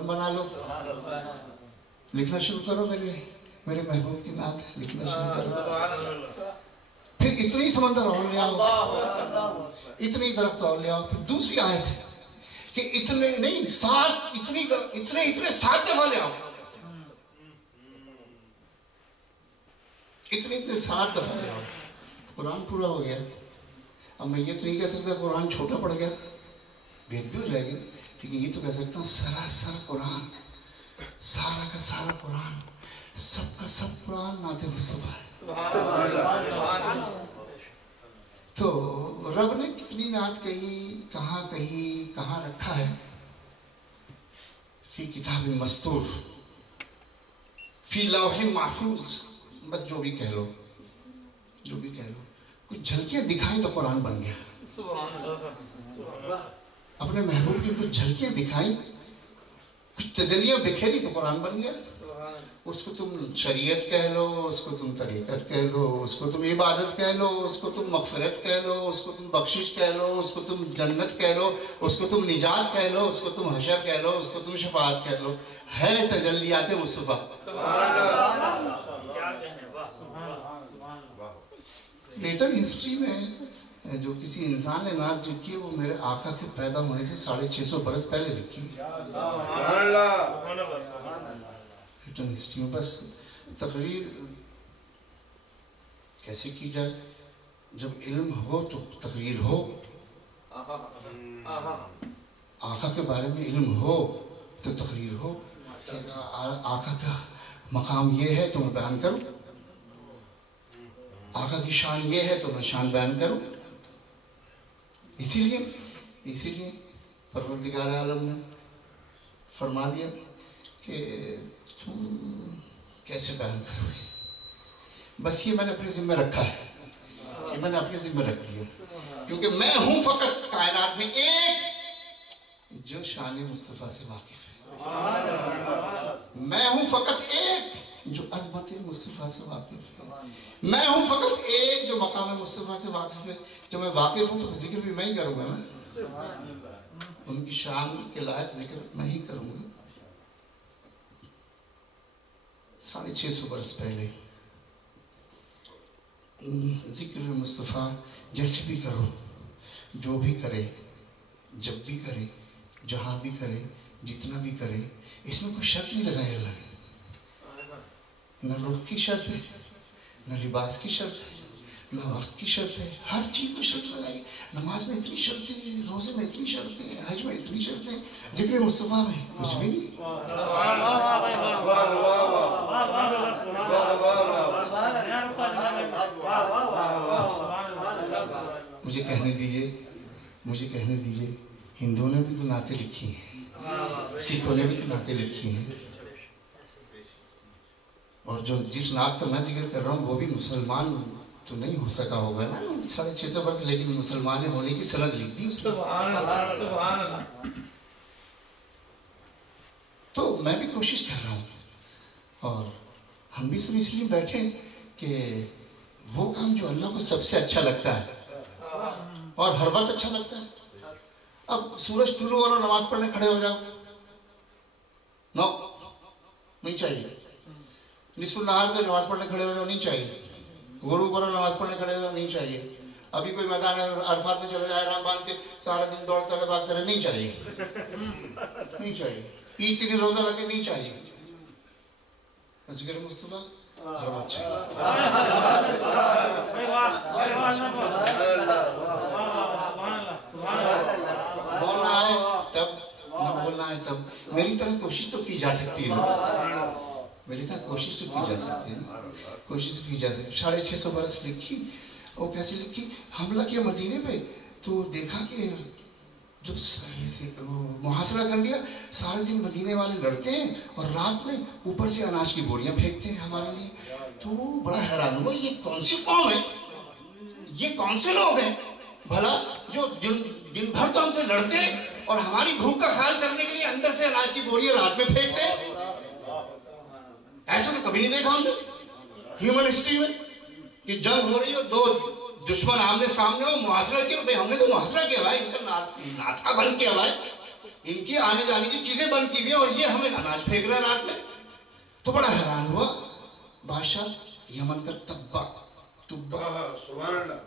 بنا لو، لکھنا شروع کرو میرے محبوب کی نعت لکھنا شروع کرو. پھر اتنی سمندر اور لے آؤ، اتنی درخت اور لے آؤ. پھر دوسری آیت ہے کہ اتنے نہیں، اتنے 7 دفعہ لے آؤ، اتنے 7 دفعہ لے آؤ. قرآن پورا ہو گیا. اب میں یہ تو نہیں کہہ سکتا قرآن چھوٹا پڑ گیا، بھید بھی ہو جائے گی، لیکن یہ تو کہہ سکتا ہوں سراسر قرآن، سارا کا سارا قرآن، سب کا سب قرآن نعت مصطفیٰ ہے. تو رب نے کتنی نعت کہی، کہاں رکھا ہے؟ فی کتاب مستور، فی لوح محفوظ. بس جو بھی کہہ لو، کچھ جھلکیاں دکھائیں تو قرآن بن گیا. اپنے محبوب کی کچھ جھلکیاں دکھائیں، کچھ تجلیاں بکھیری تو قرآن بن گیا. اس کو تم شریعت کہہ لو، اس کو تم طریقت کہہ لو، اس کو تم عبادت کہہ لو، اس کو تم مغفرت کہہ لو، اس کو تم بخشش کہہ لو، اس کو تم جنت کہہ لو، اس کو تم نجات کہہ لو، اس کو تم حشر کہہ لو، اس کو تم شفاعت کہہ لو. ہے تجلیات مصطفیٰ. لیٹر ہسٹری میں جو کسی انسان نے نعت لکھی ہے وہ میرے آقا کے پیدا ہونے سے 650 برس پہلے لکھی. لیٹر ہسٹری میں بس تقریر کیسے کی جائے؟ جب علم ہو تو تقریر ہو، آقا کے بارے میں علم ہو تو تقریر ہو. آقا کا مقام یہ ہے تو میں بیان کروں، آقا کی شان یہ ہے تو میں شان بیان کروں. اسی لیے پروردگار عالم نے فرما دیا کہ تم کیسے بیان کرو گے. بس یہ میں نے اپنے ذمہ رکھا ہے، یہ میں نے اپنے ذمہ رکھ دیا، کیونکہ میں ہوں فقط کائنات میں ایک جو شان مصطفیٰ سے واقف ہے. میں ہوں فقط ایک جو عظمت مصطفیٰ سے واقف ہے. میں ہوں فقط ایک جو مقام مصطفیٰ سے واقف ہے. جب میں واقف ہوں تو ذکر بھی میں ہی کروں گا نا، ان کی شان کے لائق ذکر میں ہی کروں گا. 650 برس پہلے ذکر مصطفیٰ جیسے بھی کرو، جو بھی کرے، جب بھی کرے، جہاں بھی کرے، جتنا بھی کرے، اس میں کوئی شرط نہیں لگایا اللہ نے. نہ رخ کی شرط ہے، نہ لباس کی شرط ہے، نہ وقت کی شرط ہے. ہر چیز میں شرط لگائی. نماز میں اتنی شرطیں، روزے میں اتنی شرطیں، حج میں اتنی شرطیں، ذکر مصطفیٰ میں کچھ بھی نہیں. مجھے کہنے دیجئے ہندوؤں نے بھی تو نعتیں لکھی ہیں، سکھوں نے بھی تو نعتیں لکھی ہیں، اور جس نعت کا میں ذکر کر رہا ہوں وہ بھی مسلمان تو نہیں ہو سکا ہوگا نا 650 برس، لیکن مسلمان ہونے کی سند لکھ دی اس نے. تو میں بھی کوشش کر رہا ہوں، اور ہم بھی سب اس لیے بیٹھے کہ وہ کام جو اللہ کو سب سے اچھا لگتا ہے اور ہر وقت اچھا لگتا ہے. اب سورج طلوع ہو رہا نماز پڑھنے کھڑے ہو جاؤ، نو نہیں چاہیے. نصف النہار پہ نماز پڑھنے کھڑے ہو جاؤ، نہیں چاہیے. غروب پر نماز پڑھنے کھڑے ہو جاؤ، نہیں چاہیے. ابھی کوئی میدان عرفات میں چلے جائے، رام باندھ کے سارا دن دوڑتا رہے، بھاگتا رہے، نہیں چاہیے. نہیں چاہیے. عید کے دن روزہ رکھے، نہیں چاہیے. ذکر مصطفیٰ ہر وقت چاہیے. بولنا ہے تب، نہ بولنا ہے تب. میری طرح کوشش تو کی جا سکتی ہے نا، میری طرح کوشش تو کی جا سکتی ہے نا، کوشش تو کی جا سکتی. 650 برس لکھی. وہ کیسے لکھی؟ حملہ کیا مدینے پہ تو دیکھا کہ جب محاصرہ کر لیا، سارے دن مدینے والے لڑتے ہیں اور رات میں اوپر سے اناج کی بوریاں پھینکتے ہیں ہمارے لیے. تو بڑا حیران ہوا، یہ کون سی قوم ہے، یہ کون سے لوگ ہیں بھلا جو دن بھر تو ہم سے لڑتے ہیں اور ہماری بھوک کا خیال کرنے کے لیے اندر سے اناج کی بوریاں رات میں پھینکتے ہیں. ایسا تو کبھی نہیں دیکھا ہم نے ہیومن ہسٹری میں کہ جنگ ہو رہی ہو، دو دشمن آمنے سامنے ہو، محاصرہ کیا. بھائی ہم نے تو محاصرہ کیا بھائی، ان کا ناطقہ بند کیا بھائی، ان کی آنے جانے کی چیزیں بند کی ہوئی اور یہ ہمیں اناج پھینک رہا ہے رات میں. تو بڑا حیران ہوا بادشاہ یمن کا تبا سبحان اللہ.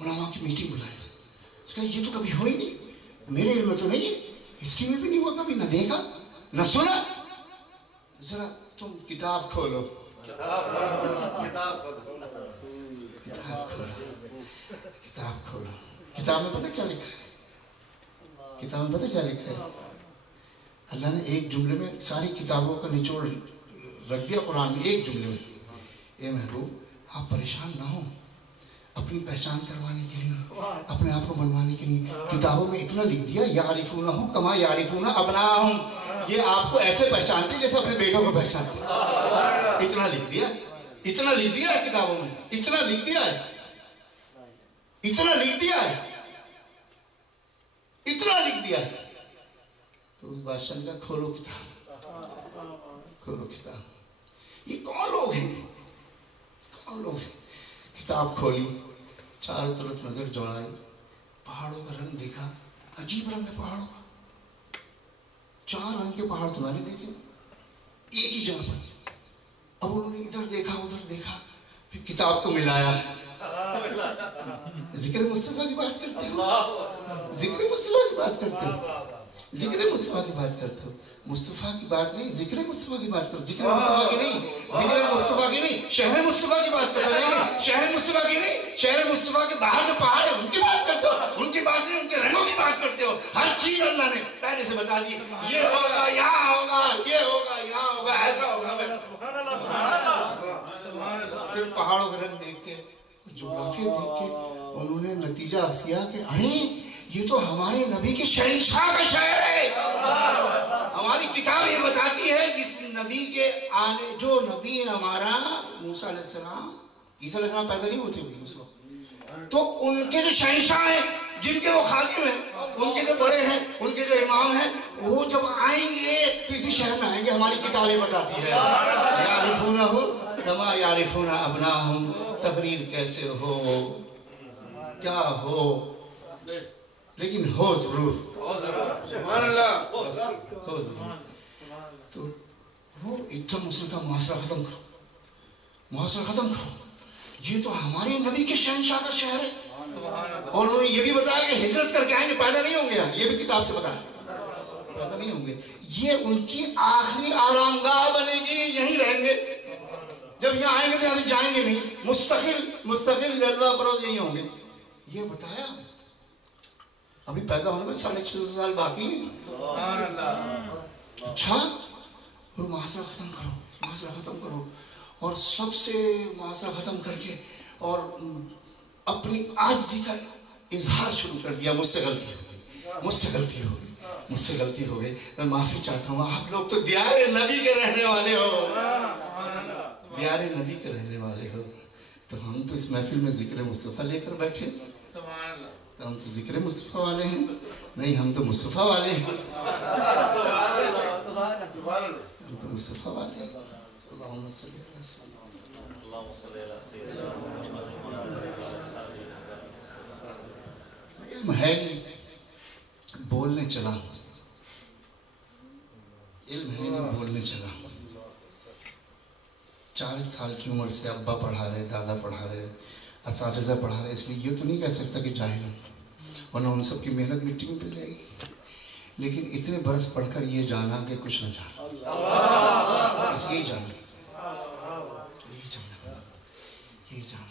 علماء کی میٹنگ بلائی. اس کا یہ تو کبھی ہو ہی نہیں, میرے علم میں تو نہیں ہے, ہسٹری میں بھی نہیں ہوا کبھی, نہ دیکھا نہ سنا. ذرا تم کتاب کھولو. کتاب میں پتہ کیا لکھا ہے؟ کتاب میں پتہ کیا لکھا ہے؟ اللہ نے ایک جملے میں ساری کتابوں کا نچوڑ رکھ دیا قرآن میں, ایک جملے میں. اے محبوب آپ پریشان نہ ہوں, اپنی پہچان کروانے کے لیے, اپنے آپ کو بنوانے کے لیے کتابوں میں اتنا لکھ دیا یعرفونہ کما یعرفون ابناءہم, یہ آپ کو ایسے پہچانتے جیسے اپنے بیٹوں کو پہچانتے. اتنا لکھ دیا, اتنا لکھ دیا ہے کتابوں میں, اتنا لکھ دیا ہے, اتنا لکھ دیا ہے, اتنا لکھ دیا ہے. تو اس بادشاہ نے کہا کھولو کتاب, کھولو کتاب. یہ کون لوگ ہیں, کون لوگ ہیں؟ کتاب کھولی, چاروں طرف نظر جوڑائی, پہاڑوں کا رنگ دیکھا, عجیب رنگ ہے پہاڑوں کا. 4 رنگ کے پہاڑ تمہارے دیکھے ایک ہی جگہ پر. اب انہوں نے ادھر دیکھا ادھر دیکھا, پھر کتاب کو ملایا. ذکر مصطفیٰ کی بات کرتے ہو, ذکر مصطفیٰ کی بات کرتے ہو, ذکر مصطفیٰ کی بات کرتے ہو. مصطفیٰ کی بات نہیں, ذکر مصطفیٰ کی بات کرو. ذکر مصطفیٰ کی نہیں, ذکر مصطفیٰ کی نہیں, شہر مصطفیٰ کی بات کرتے ہو. نہیں, شہر مصطفیٰ کی نہیں, شہر مصطفیٰ کے باہر جو پہاڑ ہے ان کی بات کرتے ہو. ان کی بات نہیں, ان کے رنگوں کی بات کرتے ہو. ہر چیز اللہ نے پہلے سے بتا دی, یہ ہوگا یہاں ہوگا, یہ ہوگا یہاں ہوگا, ایسا ہوگا ویسا. صرف پہاڑوں کا رنگ دیکھ کے, جغرافیہ دیکھ کے انہوں نے نتیجہ کیا کہ ارے یہ تو ہمارے نبی کے شہنشاہ کا شہر ہے. ہماری کتاب یہ بتاتی ہے جس نبی کے آنے, جو نبی ہمارا موسیٰ علیہ السلام, عیسیٰ علیہ السلام پیدا نہیں ہوتے ہوئے اس وقت, تو ان کے جو شہنشاہ ہیں, جن کے وہ خادم ہیں, ان کے جو بڑے ہیں, ان کے جو امام ہیں, وہ جب آئیں گے تو اسی شہر میں آئیں گے. ہماری کتاب یہ بتاتی ہے یعرفونہ کما یعرفون ابناءہم. تقریر کیسے ہو, کیا ہو, لیکن ہو ضرور. سبحان اللہ. ہو ضرور. تو وہ ایک دم اس نے کہا معاشرہ ختم کرو, معاشرہ ختم کرو, یہ تو ہمارے نبی کے شہنشاہ کا شہر ہے. اور انہوں نے یہ بھی بتایا کہ ہجرت کر کے آئیں گے, پیدا نہیں ہوں گے. یہ بھی کتاب سے بتایا پیدا نہیں ہوں گے. یہ ان کی آخری آرام گاہ بنے گی, یہیں رہیں گے. جب یہاں آئیں گے تو یہاں سے جائیں گے نہیں, مستقل جلوہ فروز یہی ہوں گے. یہ بتایا. ابھی پیدا ہونے میں 650 سال باقی ہیں. اچھا, اور معاشرہ ختم کرو, معاشرہ ختم کرو. اور سب سے معاشرہ ختم کر کے اور اپنی عاجزی کا اظہار شروع کر دیا. مجھ سے غلطی ہو گئی, مجھ سے غلطی ہو گئی, مجھ سے غلطی ہو گئی, میں معافی چاہتا ہوں. آپ لوگ تو دیار نبی کے رہنے والے ہو, دیار نبی کے رہنے والے ہو, تو ہم تو اس محفل میں ذکر مصطفیٰ لے کر بیٹھے. ہم تو ذکر مصطفیٰ والے ہیں نہیں, ہم تو مصطفیٰ والے ہیں, ہم تو مصطفیٰ والے ہیں. اللہم صلی اللہ علیہ وسلم. علم ہے نہیں, بولنے چلا, علم ہے نہیں, بولنے چلا. 40 سال کی عمر سے ابا پڑھا رہے, دادا پڑھا رہے, اساتذہ پڑھا رہے, اس لیے یہ تو نہیں کہہ سکتا کہ جاہل ہوں, ورنہ ان سب کی محنت مٹی میں مل جائے گی. لیکن اتنے برس پڑھ کر یہ جانا کہ کچھ نہ جانا, بس یہی جانا, یہی جانا.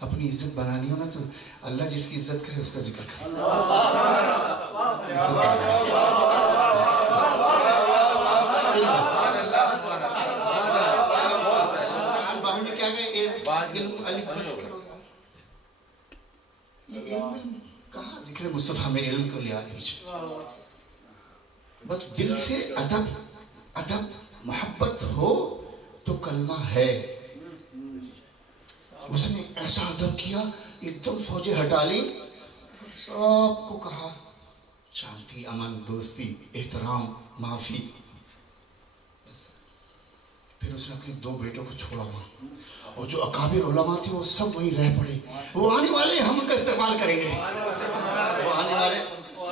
اپنی عزت بنانی ہو نا تو اللہ جس کی عزت کرے اس کا ذکر کرے. کیا کہ علم الف بس کرو, یہ علم کہاں ذکر مصطفیٰ میں علم کو لیا دیجئے. بس دل سے ادب محبت ہو تو کلمہ ہے. اس نے ایسا ادب کیا, ایک دم فوجیں ہٹا لی, سب کو کہا شانتی, امن, دوستی, احترام, معافی. بس پھر اس نے اپنے 2 بیٹوں کو چھوڑا وہاں, اور جو اکابر علماء تھے وہ سب وہیں رہ پڑے. وہ آنے والے ہم ان کا استقبال کریں گے, وہ آنے والے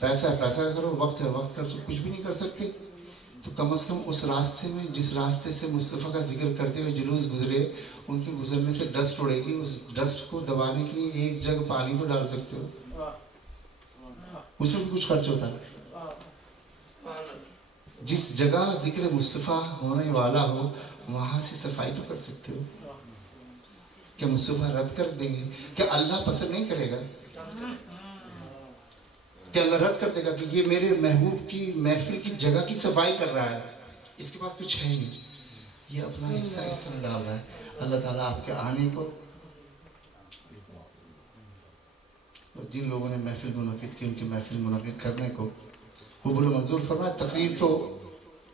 پیسہ ہے پیسہ کرو، وقت ہے وقت کرو، کچھ بھی نہیں کر سکتے تو کم از کم اس راستے میں جس راستے سے مصطفیٰ کا ذکر کرتے ہوئے جلوس گزرے، ان کے گزرنے سے ڈسٹ اڑے گی، اس ڈسٹ کو دبانے کے لیے ایک جگ پانی تو ڈال سکتے ہو، اس میں بھی کچھ خرچ ہوتا ہے۔ جس جگہ ذکر مصطفیٰ ہونے والا ہو وہاں سے صفائی تو کر سکتے ہو۔ کیا مصطفیٰ رد کر دیں گے؟ کیا اللہ پسند نہیں کرے گا؟ کہ اللہ رد کر دے گا کہ یہ میرے محبوب کی محفل کی جگہ کی صفائی کر رہا ہے، اس کے پاس کچھ ہے ہی نہیں، یہ اپنا حصہ اس طرح ڈال رہا ہے۔ اللہ تعالیٰ آپ کے آنے کو، جن لوگوں نے محفل منعقد کی ان کی محفل منعقد کرنے کو قبول و منظور فرمائے۔ تقریر تو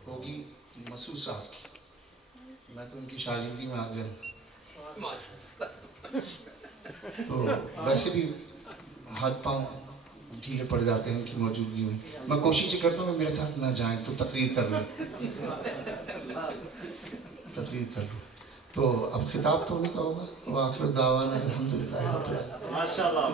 ہوگی مسعود صاحب کی، میں تو ان کی شاگردی میں آ گیا تو ویسے بھی ہاتھ پاؤں ڈھیلے پڑ جاتے ہیں ان کی موجودگی میں، میں کوشش کرتا ہوں کہ میرے ساتھ نہ جائیں تو تقریر کر لوں، تقریر کر لوں۔ تو اب خطاب تو انہیں کا ہوگا، وآخر دعوانا الحمدللہ رب العالمین۔